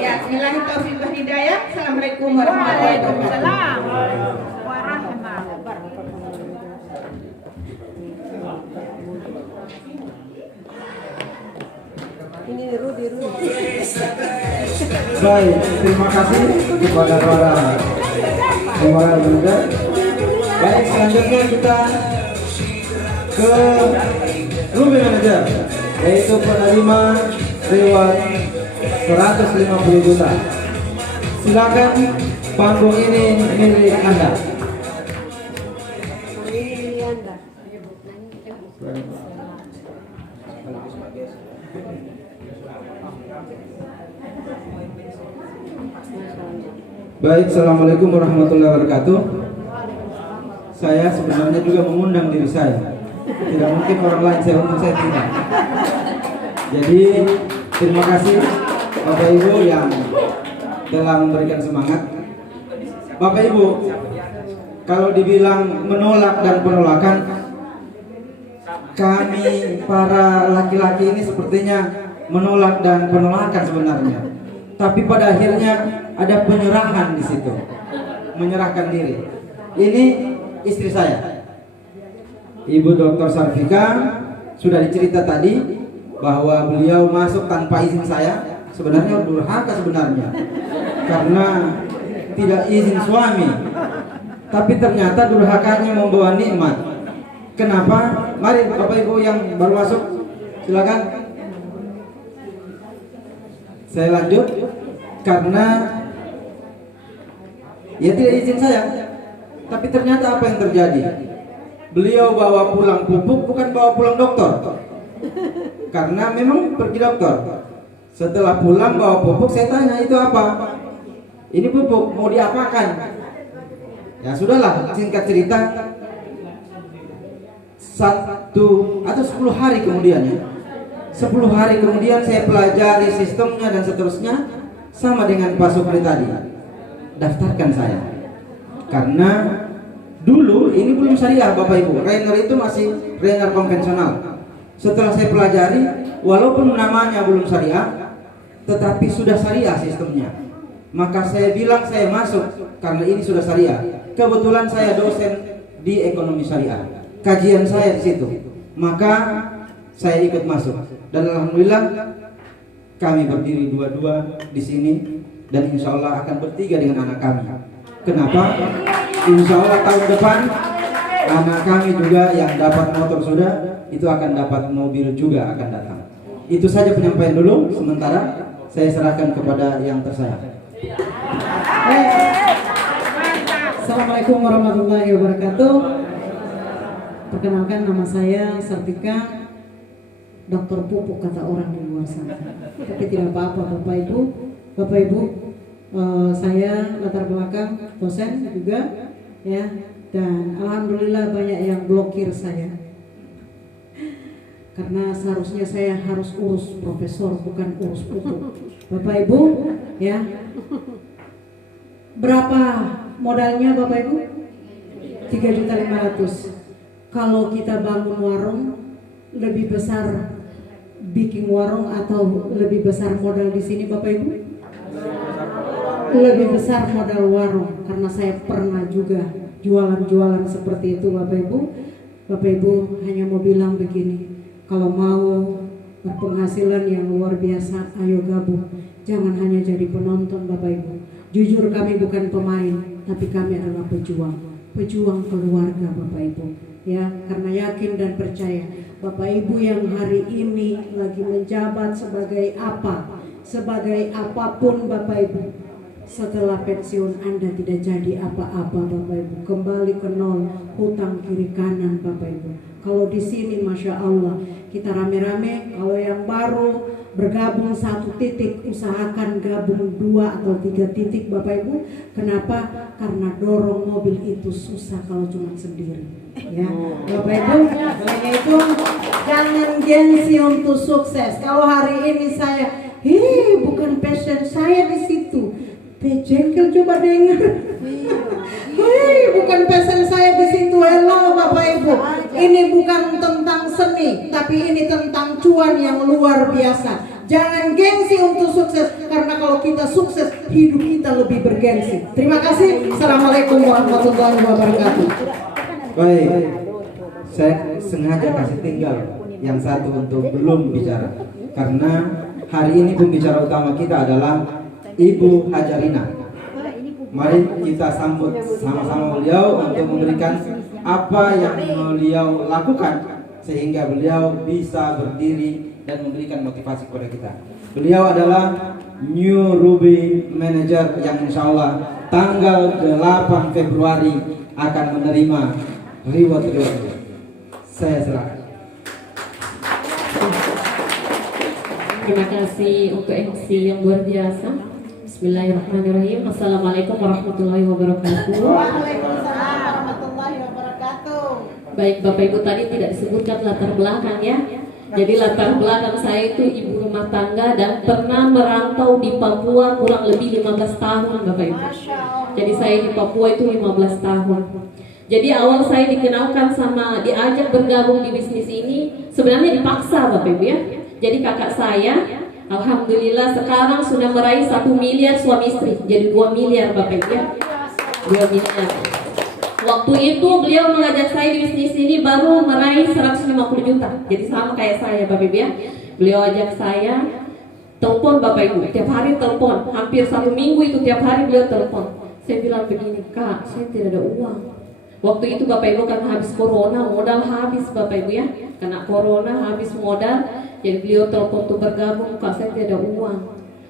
Ya, Bismillahirrahmanirrahim, taufiq wal hidayah. Assalamualaikum warahmatullahi wabarakatuh. Ini Rudy. Baik, terima kasih kepada para pemoral manager. Baik, selanjutnya kita ke Ruby Manager, yaitu penerima reward 150 juta. Silakan, panggung ini milik Anda. Baik, assalamualaikum warahmatullahi wabarakatuh. Saya sebenarnya juga mengundang diri saya. Tidak mungkin orang lain saya undang, saya tidak. Jadi terima kasih Bapak Ibu yang telah memberikan semangat. Bapak Ibu, kalau dibilang menolak dan penolakan, kami para laki-laki ini sepertinya menolak dan penolakan sebenarnya. Tapi pada akhirnya ada penyerahan di situ, menyerahkan diri. Ini istri saya, Ibu Dr. Sarfika, sudah dicerita tadi bahwa beliau masuk tanpa izin saya. Sebenarnya durhaka sebenarnya, karena tidak izin suami. Tapi ternyata durhakanya membawa nikmat. Kenapa? Mari Bapak Ibu yang baru masuk, silakan. Saya lanjut karena ya tidak izin saya. Tapi ternyata apa yang terjadi? Beliau bawa pulang pupuk, bukan bawa pulang dokter. Karena memang pergi dokter. Setelah pulang bawa pupuk, saya tanya itu apa? Ini pupuk, mau diapakan? Ya sudahlah, singkat cerita, 1 atau 10 hari kemudian ya, 10 hari kemudian saya pelajari sistemnya dan seterusnya, sama dengan Pak Supri tadi. Daftarkan saya. Karena dulu ini belum syariah Bapak Ibu. Trainer itu masih trainer konvensional. Setelah saya pelajari, walaupun namanya belum syariah, tetapi sudah syariah sistemnya. Maka saya bilang saya masuk karena ini sudah syariah. Kebetulan saya dosen di ekonomi syariah. Kajian saya di situ. Maka saya ikut masuk. Dan alhamdulillah kami berdiri dua-dua di sini dan insya Allah akan bertiga dengan anak kami. Kenapa? Insya Allah tahun depan anak kami juga yang dapat motor sudah, itu akan dapat mobil juga akan datang. Itu saja penyampaian dulu. Sementara saya serahkan kepada yang tersayang. Assalamualaikum warahmatullahi wabarakatuh. Perkenalkan, nama saya Sartika, dokter pupuk kata orang di luar sana. Tapi tidak apa-apa Bapak Ibu. Bapak Ibu, saya latar belakang dosen juga ya, dan alhamdulillah banyak yang blokir saya. Karena seharusnya saya harus urus profesor, bukan urus pupuk. Bapak Ibu, ya. Berapa modalnya Bapak Ibu? 3.500.000. Kalau kita bangun warung, lebih besar bikin warung atau lebih besar modal di sini Bapak Ibu? Lebih besar modal warung, karena saya pernah juga jualan-jualan seperti itu Bapak Ibu. Bapak Ibu hanya mau bilang begini, kalau mau berpenghasilan yang luar biasa, ayo gabung. Jangan hanya jadi penonton Bapak Ibu. Jujur kami bukan pemain, tapi kami adalah pejuang. Pejuang keluarga Bapak Ibu. Ya, karena yakin dan percaya Bapak Ibu yang hari ini lagi menjabat sebagai apa, sebagai apapun Bapak Ibu, setelah pensiun Anda tidak jadi apa-apa Bapak Ibu, kembali ke nol, hutang kiri kanan Bapak Ibu. Kalau di sini Masya Allah kita rame-rame, kalau yang baru bergabung 1 titik, usahakan gabung 2 atau 3 titik Bapak Ibu. Kenapa? Karena dorong mobil itu susah kalau cuma sendiri. Ya, Bapak Ibu, makanya itu jangan gengsi untuk sukses. Kalau hari ini saya, bukan passion saya di situ. Jengkel coba dengar. Bukan passion saya di situ. Hello Bapak Ibu. Ini bukan tentang seni, tapi ini tentang cuan yang luar biasa. Jangan gengsi untuk sukses, karena kalau kita sukses, hidup kita lebih bergengsi. Terima kasih. Assalamualaikum warahmatullahi wabarakatuh. Baik, saya sengaja kasih tinggal yang satu untuk belum bicara, karena hari ini pembicara utama kita adalah Ibu Hajarina. Mari kita sambut sama-sama beliau untuk memberikan apa yang beliau lakukan sehingga beliau bisa berdiri dan memberikan motivasi kepada kita. Beliau adalah New Ruby Manager yang insya Allah tanggal 8 Februari akan menerima reward. Saya serahkan. Terima kasih untuk MC yang luar biasa. Bismillahirrahmanirrahim. Assalamualaikum warahmatullahi wabarakatuh. Waalaikumsalam warahmatullahi wabarakatuh. Baik Bapak Ibu, tadi tidak disebutkan latar belakang ya. Jadi latar belakang saya itu ibu rumah tangga dan pernah merantau di Papua kurang lebih 15 tahun Bapak Ibu. Jadi saya di Papua itu 15 tahun. Jadi awal saya dikenalkan sama diajak bergabung di bisnis ini sebenarnya dipaksa Bapak Ibu ya. Jadi kakak saya alhamdulillah sekarang sudah meraih 1 miliar suami istri. Jadi 2 miliar Bapak Ibu ya. 2 miliar. Waktu itu beliau mengajak saya di bisnis ini baru meraih 150 juta. Jadi sama kayak saya Bapak Ibu ya. Beliau ajak saya telepon Bapak Ibu, tiap hari telepon. Hampir 1 minggu itu tiap hari beliau telepon. Saya bilang begini, Kak, saya tidak ada uang. Waktu itu Bapak Ibu karena habis corona, modal habis Bapak Ibu ya. Karena corona habis modal. Jadi beliau telepon untuk bergabung, Kak saya tidak ada uang.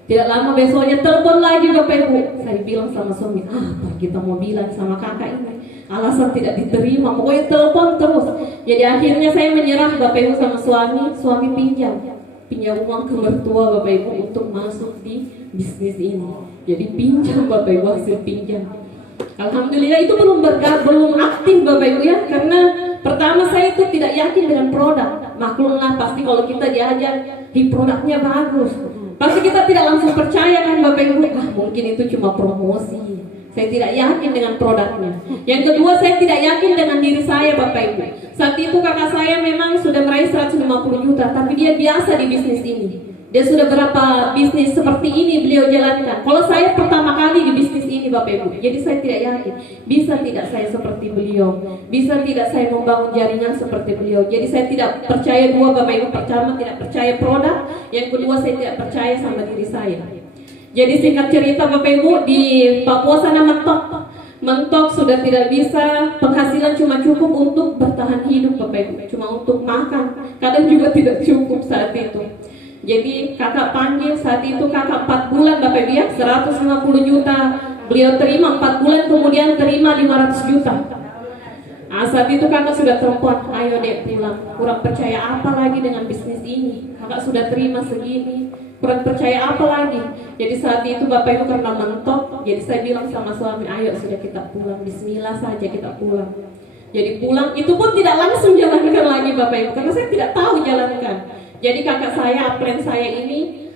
Tidak lama besoknya telepon lagi Bapak Ibu. Saya bilang sama suami, apa kita mau bilang sama kakak ini? Alasan tidak diterima, pokoknya telepon terus. Jadi akhirnya saya menyerah Bapak Ibu sama suami pinjam uang ke mertua Bapak Ibu untuk masuk di bisnis ini. Jadi pinjam Bapak Ibu, hasil pinjam. Alhamdulillah itu belum aktif Bapak Ibu ya, karena pertama saya itu tidak yakin dengan produk. Maklumlah pasti kalau kita diajar di produknya bagus, pasti kita tidak langsung percaya kan Bapak Ibu. Mungkin itu cuma promosi. Saya tidak yakin dengan produknya. Yang kedua saya tidak yakin dengan diri saya Bapak Ibu. Saat itu kakak saya memang sudah meraih 150 juta, tapi dia biasa di bisnis ini. Dia sudah berapa bisnis seperti ini beliau jalankan. Kalau saya pertama kali di bisnis ini Bapak Ibu, jadi saya tidak yakin bisa tidak saya seperti beliau, bisa tidak saya membangun jaringan seperti beliau. Jadi saya tidak percaya dua Bapak Ibu. Pertama tidak percaya produk, yang kedua saya tidak percaya sama diri saya. Jadi singkat cerita Bapak Ibu, di Papua sana mentok sudah tidak bisa, penghasilan cuma cukup untuk bertahan hidup Bapak Ibu, cuma untuk makan, kadang juga tidak cukup saat itu. Jadi kakak panggil saat itu kakak 4 bulan Bapak Ibu ya, 150 juta beliau terima, 4 bulan kemudian terima 500 juta. Saat itu kakak sudah telepon, ayo dek pulang, kurang percaya apa lagi dengan bisnis ini, kakak sudah terima segini, kurang percaya apa lagi. Jadi saat itu Bapak Ibu karena mentok, jadi saya bilang sama suami, ayo sudah kita pulang, bismillah saja kita pulang. Jadi pulang, itu pun tidak langsung jalankan lagi Bapak Ibu, karena saya tidak tahu jalankan. Jadi kakak saya, upline saya ini,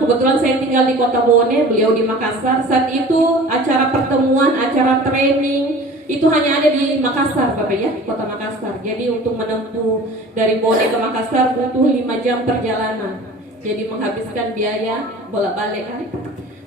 kebetulan saya tinggal di Kota Bone, beliau di Makassar. Saat itu acara pertemuan, acara training, itu hanya ada di Makassar Bapak ya, Kota Makassar. Jadi untuk menempuh dari Bone ke Makassar butuh 5 jam perjalanan. Jadi menghabiskan biaya bolak-balik kan.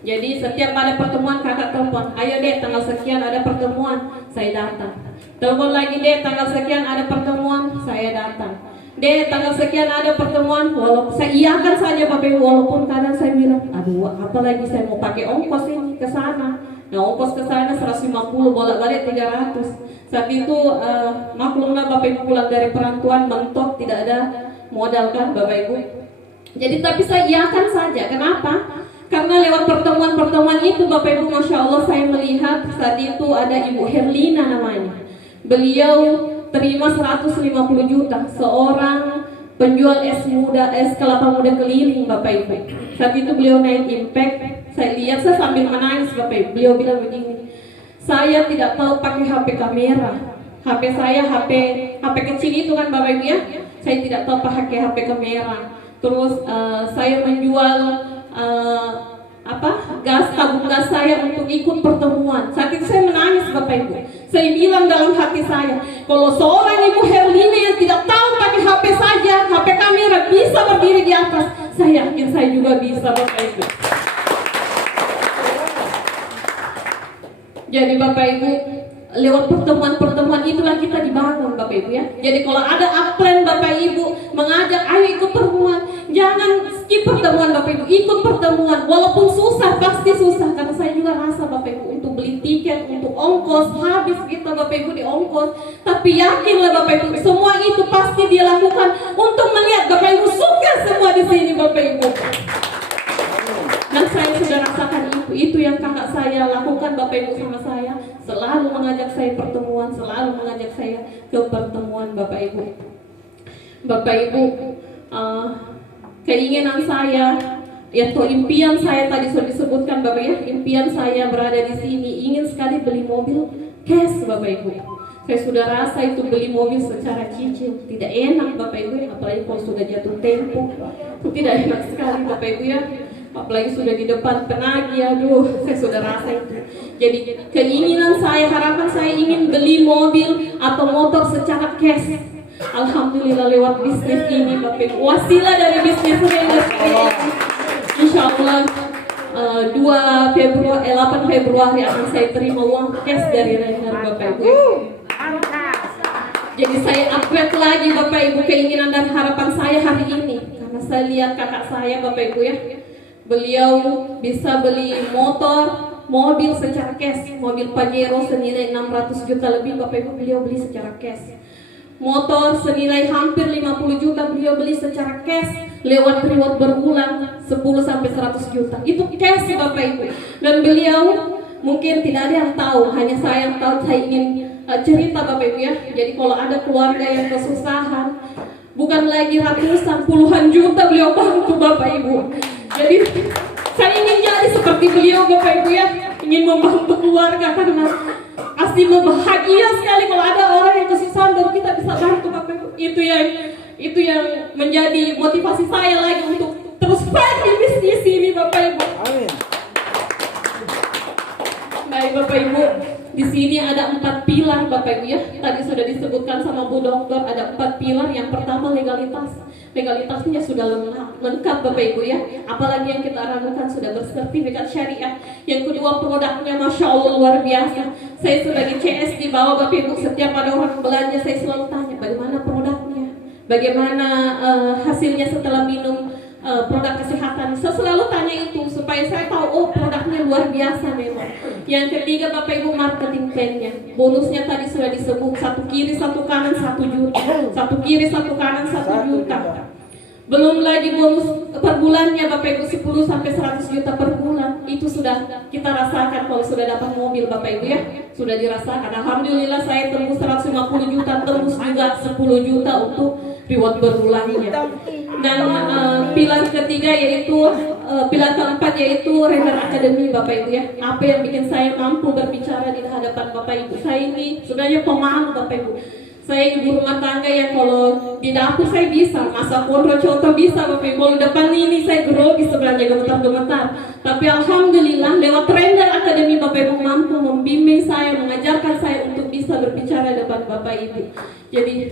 Jadi setiap ada pertemuan kakak telepon, ayo deh tanggal sekian ada pertemuan, saya datang. Telepon lagi deh tanggal sekian ada pertemuan, saya datang. Deh tanggal sekian ada pertemuan, walaupun saya iyakan saja Bapak Ibu, walaupun kadang saya bilang, aduh apalagi saya mau pakai ongkos ini ke sana. Nah ongkos ke sana 150 bolak-balik 300. Saat itu maklumlah Bapak Ibu pulang dari perantuan mentok, tidak ada modal kan Bapak Ibu. Jadi tapi saya iyakan saja. Kenapa? Karena lewat pertemuan-pertemuan itu Bapak Ibu, Masya Allah saya melihat saat itu ada Ibu Herlina namanya. Beliau terima 150 juta, seorang penjual es kelapa muda keliling Bapak Ibu. Saat itu beliau naik impact, saya lihat, saya sambil menangis Bapak Ibu. Beliau bilang begini, saya tidak tahu pakai HP kamera, HP saya HP kecil itu kan Bapak Ibu ya, saya tidak tahu pakai HP kamera. Terus saya menjual tabung gas saya untuk ikut pertemuan. Saat itu saya menangis Bapak Ibu. Saya bilang dalam hati saya, kalau seorang Ibu Herlina yang tidak tahu pakai HP saja, HP kamera bisa berdiri di atas, saya yakin saya juga bisa Bapak Ibu. Jadi Bapak Ibu, lewat pertemuan-pertemuan itulah kita dibangun Bapak Ibu ya. Jadi kalau ada upline Bapak Ibu mengajak ayo ikut pertemuan, jangan skip pertemuan Bapak Ibu, ikut pertemuan. Walaupun susah pasti pasti susah, karena saya juga rasa Bapak Ibu untuk beli tiket, untuk ongkos, habis gitu Bapak Ibu di ongkos. Tapi yakinlah Bapak Ibu, semua itu pasti dia lakukan untuk melihat Bapak Ibu suka semua di sini Bapak Ibu. Dan saya sudah rasakan itu yang kakak saya lakukan Bapak Ibu sama saya. Selalu mengajak saya pertemuan, selalu mengajak saya ke pertemuan Bapak Ibu. Bapak Ibu, keinginan saya, atau impian saya tadi sudah disebutkan Bapak ya, impian saya berada di sini, ingin sekali beli mobil cash Bapak Ibu. Saya sudah rasa itu beli mobil secara cicil tidak enak Bapak Ibu, apalagi kalau sudah jatuh tempo, itu tidak enak sekali Bapak Ibu ya. Apalagi sudah di depan penagih, aduh, saya sudah rasa itu. Jadi keinginan saya, harapan saya ingin beli mobil atau motor secara cash. Alhamdulillah lewat bisnis ini Bapak Ibu, wasilah dari bisnis ini. Insya Allah 8 Februari akan saya terima uang cash dari Rainer Bapak Ibu. Jadi saya upgrade lagi Bapak Ibu keinginan dan harapan saya hari ini, karena saya lihat kakak saya Bapak Ibu ya, beliau bisa beli mobil secara cash, mobil Pajero senilai 600 juta lebih Bapak Ibu beliau beli secara cash. Motor senilai hampir 50 juta beliau beli secara cash lewat reward berulang 10-100 juta. Itu cash Bapak Ibu. Dan beliau mungkin tidak ada yang tahu, hanya saya yang tahu. Saya ingin cerita Bapak Ibu ya. Jadi kalau ada keluarga yang kesusahan, bukan lagi ratusan, puluhan juta beliau bantu Bapak Ibu. Jadi saya ingin jadi seperti beliau Bapak Ibu ya, ingin membantu keluarga, karena pasti bahagia sekali kalau ada orang yang kesusahan dan kita bisa bantu Bapak Ibu. Itu yang menjadi motivasi saya lagi untuk terus fight di bisnis ini Bapak Ibu. Baik Bapak Ibu, di sini ada 4 pilar Bapak Ibu ya. Tadi sudah disebutkan sama Bu Dokter, ada 4 pilar. Yang pertama legalitas. Legalitasnya sudah lengkap Bapak Ibu ya. Apalagi yang kita ramukan sudah bersertifikat syariah. Yang kedua produknya Masya Allah luar biasa. Saya sebagai CS di bawah Bapak Ibu, setiap ada orang belanja saya selalu tanya bagaimana produknya, bagaimana hasilnya setelah minum produk kesehatan. Saya selalu tanya itu supaya saya tahu, oh produknya luar biasa memang. Yang ketiga Bapak Ibu marketing plan-nya. Bonusnya tadi sudah disebut, 1 kiri 1 kanan 1 juta, 1 kiri 1 kanan 1 juta. Belum lagi bonus per bulannya Bapak Ibu 10-100 juta per bulan. Itu sudah kita rasakan kalau sudah dapat mobil Bapak Ibu ya. Sudah dirasakan. Alhamdulillah saya tembus 150 juta, tembus juga 10 juta untuk reward berbulannya. Dan pilar ketiga yaitu pilar keempat yaitu Rainer Academy Bapak Ibu ya. Apa yang bikin saya mampu berbicara di hadapan Bapak Ibu? Saya ini sebenarnya pemalu Bapak Ibu. Saya ibu rumah tangga yang kalau di dapur saya bisa masak kontrol contoh bisa Bapak Ibu. Kalau depan ini saya grogi sebenarnya gemetar-gemetar. Tapi alhamdulillah lewat Rainer Academy Bapak Ibu mampu membimbing saya, mengajarkan saya untuk bisa berbicara depan Bapak Ibu. Jadi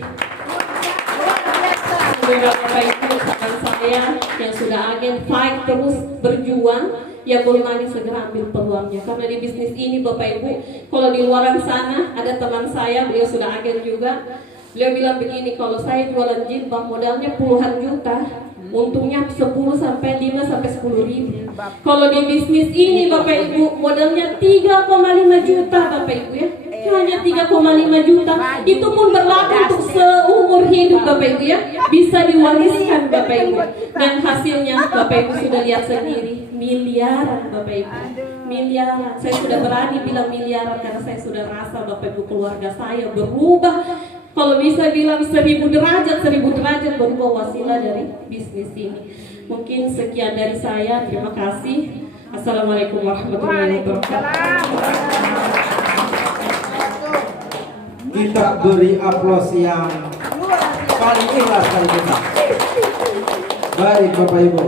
Bapak Ibu saran saya yang sudah agen fight terus berjuang, ya belum lagi segera ambil peluangnya. Karena di bisnis ini Bapak Ibu, kalau di luar sana ada teman saya, beliau sudah agen juga. Beliau bilang begini, kalau saya jualan jilbab modalnya puluhan juta, untungnya 10-5-10 ribu. Kalau di bisnis ini Bapak Ibu modalnya 3,5 juta Bapak Ibu ya. Hanya 3,5 juta. Itu pun berlaku untuk seumur hidup Bapak Ibu ya. Bisa diwariskan Bapak Ibu. Dan hasilnya Bapak Ibu sudah lihat sendiri, miliaran Bapak Ibu. Miliaran. Saya sudah berani bilang miliaran karena saya sudah rasa Bapak Ibu keluarga saya berubah. Kalau bisa bilang 1000 derajat berubah wasilah dari bisnis ini. Mungkin sekian dari saya. Terima kasih. Assalamualaikum warahmatullahi wabarakatuh. Kita beri aplaus yang paling ikhlas kali kita. Baik Bapak Ibu.